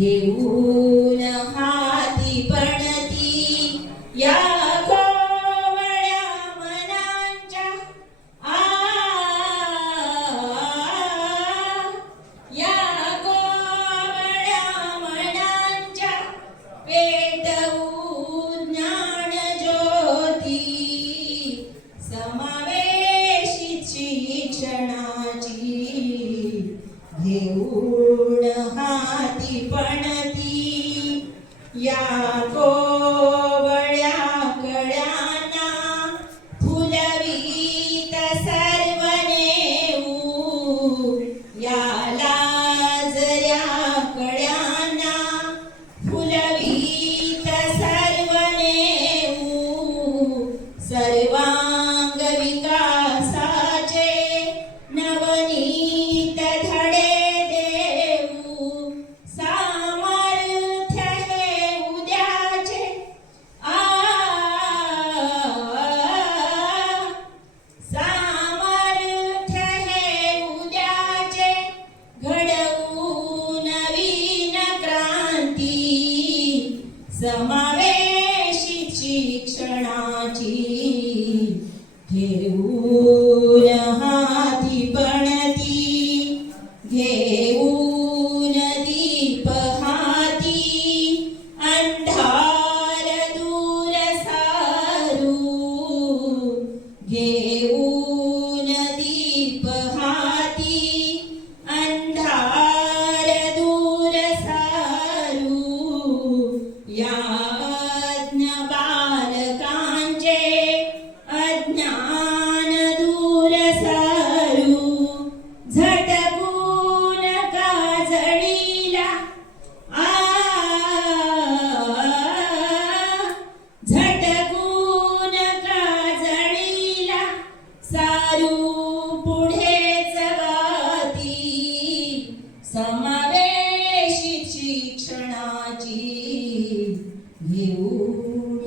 घेऊन हाती पणती या कोवळ्या मनांच्या या कोवळ्या मनांच्या पेटवून ज्ञान ज्योती समावेशित शिक्षणाची घेऊन हाती पणती या कोवळ्या कळ्यांना फुलवीत सर्व नेऊ या लाजऱ्या कळ्यांना फुलवीत सर्व नेऊ सर्वांग विकासाचे नवनीत धडे देऊ सामर्थ्य हे उद्याचे सामर्थ्य हे उद्याचे घडवू नवीन क्रांती समावेशित शिक्षणाची घेऊन हाती पणती घेऊन दीप हाती अंधार दूर सारू घेऊन दीप हाती अंधार दूर सारू या अज्ञ बालकांचे अज्ञान दूर सारू झटकून काजळीला झटकून काजळीला सारू पुढेच वाती समावेशित शिक्षणाची घेऊन